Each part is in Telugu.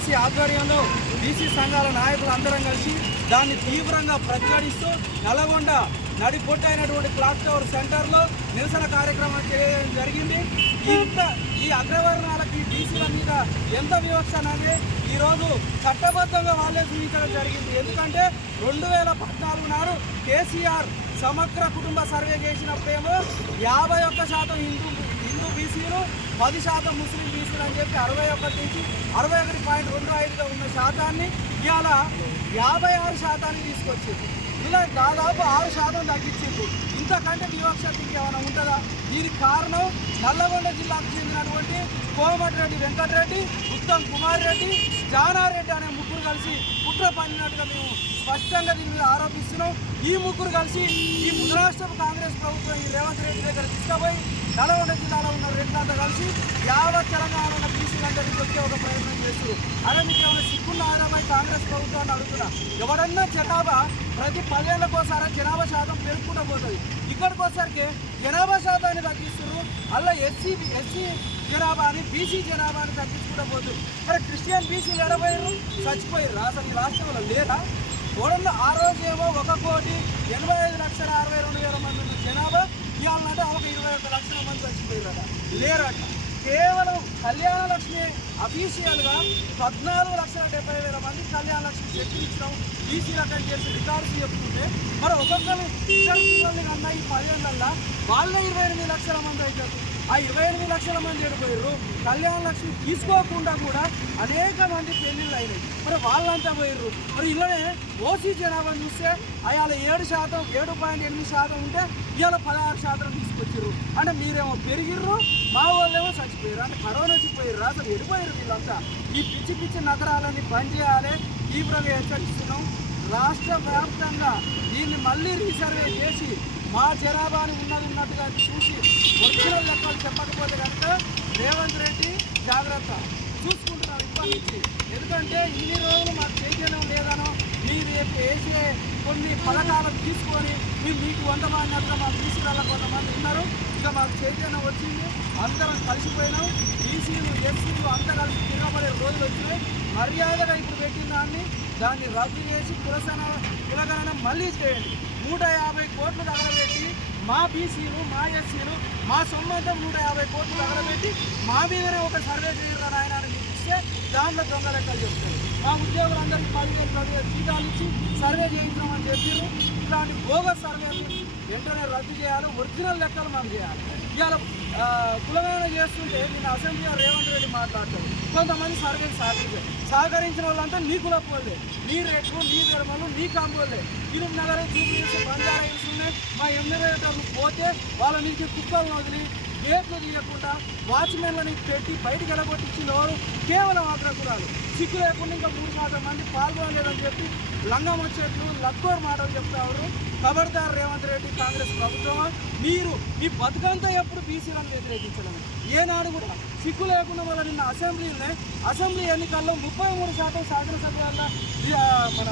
జేఏసీ ఆధ్వర్యంలో బీసీ సంఘాల నాయకులు అందరం కలిసి దాన్ని తీవ్రంగా ప్రతిఘటిస్తూ నల్గొండ నడిపొట్టైనటువంటి క్లాక్ టవర్ సెంటర్లో నిరసన కార్యక్రమం చేయడం జరిగింది. ఈ అగ్రవర్ణాలకి బీసీల మీద ఎంత వివక్ష అనేది ఈరోజు చట్టబద్ధంగా వాళ్ళే చూపించడం జరిగింది. ఎందుకంటే 2014 నాడు కేసీఆర్ సమగ్ర కుటుంబ సర్వే చేసినప్పుడేమో 51% హిందూ బీసీలు, 10% ముస్లిం బీసీలు అని చెప్పి 61 నుంచి 61.25గా ఉన్న శాతాన్ని ఇవాళ 56% తీసుకొచ్చింది. ఇలా దాదాపు 6% తగ్గించింది. ఇంతకంటే వివక్ష ఇంకేమైనా ఉంటుందా? దీనికి కారణం నల్లగొండ జిల్లాకు చెందినటువంటి కోమటిరెడ్డి వెంకటరెడ్డి, ఉత్తమ్ కుమార్ రెడ్డి, జానారెడ్డి అనే ముగ్గురు కలిసి కుట్ర పడినట్టుగా మేము స్పష్టంగా దీని మీద ఆరోపిస్తున్నాం. ఈ ముగ్గురు కలిసి ఈ రాష్ట్ర కాంగ్రెస్ ప్రభుత్వం ఈ రేవంత్ రెడ్డి దగ్గర తీసుకుపోయి నల్గొండ జిల్లాలో ఉన్న రెడ్లంతా కలిసి యావత్ తెలంగాణ ఉన్న బీసీలందరికీ వచ్చే ఒక ప్రయత్నం చేస్తారు. అదే మీకు ఏమైనా సిక్కున్న ఆదాయమై కాంగ్రెస్ ప్రభుత్వాన్ని అడుగుతున్నా, ఎవరన్నా జనాభా ప్రతి 10 ఏళ్ళకోసారి జనాభా శాతం పెరుగుకుంటూ పోతుంది. ఇక్కడికి వచ్చరికి జనాభా శాతాన్ని తగ్గిస్తున్నారు. అలా ఎస్సీ జనాభాని, బీసీ జనాభాని తగ్గించుకుంటూ పోతుంది. మరి క్రిస్టియన్ బీసీలు ఎడబోయారు, చచ్చిపోయారు. అసలు ఈ రాష్ట్రంలో లేదా? చూడండి, ఆ రోజు ఏమో 1,85,62,000 మంది ఉన్న జనాభా ఇవ్వాలంటే ఒక 21 లక్షల మంది చచ్చిపోయారట, లేరట. కేవలం కళ్యాణ లక్ష్మి అఫీషియల్గా 14,70,000 మంది కళ్యాణ లక్ష్మి చెక్ ఇచ్చినాం బీసీ రకం చేసి రికార్డ్స్ చెప్తుంటే, మరి ఒక్కొక్కరు పిల్లల్ని కన్నా ఈ 10 ఏళ్ళల్లో వాళ్ళే 28 లక్షల మంది అవుతారు. ఆ 28 లక్షల మంది ఎడిపోయారు. కళ్యాణ లక్ష్మి తీసుకోకుండా కూడా అనేక మంది పెళ్ళిళ్ళు అయినాయి. మరి వాళ్ళంతా పోయారు. మరి ఇలానే ఓసీ జనాభా చూస్తే అయాల 7.8% ఉంటే ఇవాళ 16% తీసుకొచ్చారు. అంటే మీరేమో పెరిగిర్రు, మా వాళ్ళేమో చచ్చిపోయారు. అంటే కరోనా వచ్చిపోయారు. అసలు ఎడిపోయారు వీళ్ళంతా. ఈ పిచ్చి పిచ్చి నగరాలని బంద్ చేయాలి, తీవ్రంగా హెచ్చరిస్తున్నాం. రాష్ట్ర వ్యాప్తంగా దీన్ని మళ్ళీ రీసర్వే చేసి మా జనాభాని ఉన్నట్టుగా చూసి ఒరిజినల్ లెక్కలు చెప్పకపోతే కనుక రేవంత్ రెడ్డి జాగ్రత్త చూసుకుంటున్నారు ఇప్పటి నుంచి. ఎందుకంటే ఇన్ని రోజులు మాకు చైతన్యం లేదనో, మీరు వేసే కొన్ని పథకాలను తీసుకొని మీకు 100 మంది అట్లా మా బీసీలలో కొంతమంది ఉన్నారు. ఇక మాకు చైతన్యం వచ్చింది, అందరం కలిసిపోయినాం. బీసీలు, ఎస్సీలు అంతా కలిసి తిరగబడే రోజులు వచ్చినాయి. మర్యాదగా ఇప్పుడు పెట్టిన దాన్ని రద్దు చేసి కులగణన మళ్ళీ చేయండి. 150 కోట్లు తగలబెట్టి మా బీసీలు, మా ఎస్సీలు, మా సొమ్మంతం 150 కోట్లు తగలబెట్టి మా మీదనే ఒక సర్వే చేయడం ఆయన ఇస్తే దాంట్లో దొంగ లెక్కలు చెప్తారు. మా ఉద్యోగులందరికీ 15,000 జీతాలు ఇచ్చి సర్వే చేయించామని చెప్పారు. ఇలాంటి బోగస్ సర్వేలు వెంటనే రద్దు చేయాలి, ఒరిజినల్ లెక్కలు మనం చేయాలి. ఇవాళ కులగణన చేస్తుంటే నేను అసెంబ్లీలో రేవంత్ రెడ్డి మాట్లాడతాడు. కొంతమంది సర్వేలు సహకరించిన వాళ్ళంతా నీ కులపోలే, నీ రేట్లు, నీ విరమలు, నీ కాంబోలే. ఇరుము నగరం చూపించి బంజారా హిల్స్ ఉన్నాయి. మా ఎమ్మెల్యేటర్లు పోతే వాళ్ళ నుంచి కుక్కలను వదిలి గేట్లు తీయకుండా వాచ్మెన్లని పెట్టి బయటికి వెళ్ళగొట్టించిన వారు కేవలం అగ్రకురాలు. సిగ్గు లేకుండా ఇంకా 3,000 మంది పాల్గొనలేదని చెప్పి లంగం వచ్చేట్లు లక్కోర్ మాటలు చెప్తారు. ఖబర్దార్ రేవంత్ రెడ్డి, కాంగ్రెస్ ప్రభుత్వం, మీరు ఈ బతుకంతా ఎప్పుడు బీసీలను వ్యతిరేకించడం. ఏనాడు కూడా సిగ్గు లేకుండా వాళ్ళ నిన్న అసెంబ్లీ ఎన్నికల్లో 33% శాసనసభ్యుల మన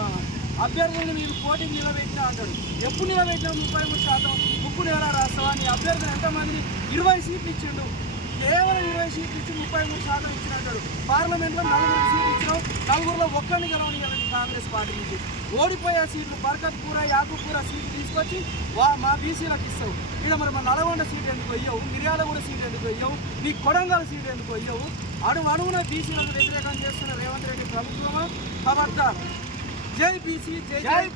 అభ్యర్థులను మీరు పోటీకి నిలబెట్టినా అంటాడు. ఎప్పుడు నిలబెట్టినా 33%? ముక్కుడు ఎలా రాస్తావా? నీ అభ్యర్థులు ఎంతమందిని 20 సీట్లు ఇచ్చిండు. కేవలం 20 సీట్లు ఇచ్చి 33% ఇచ్చినట్టాడు. పార్లమెంట్లో 4 సీట్లు ఇచ్చినావు, 4లో ఒక్కరిని గెలవని కాంగ్రెస్ పార్టీ నుంచి. ఓడిపోయే సీట్లు బర్కత్పూర, యాకూపూర సీట్లు తీసుకొచ్చి మా బీసీలకు ఇస్తావు. ఇలా మరి మా నల్గొండ సీట్ ఎందుకు అయ్యావు? మిర్యాలగూడ సీట్ ఎందుకు అయ్యావు? నీ కొడంగల్ సీట్ ఎందుకు అయ్యావు? అడుగున బీసీలకు వ్యతిరేకం చేస్తున్న రేవంత్ రెడ్డి ప్రభుత్వమా? ఖబర్దార్. జై బీసీ, జై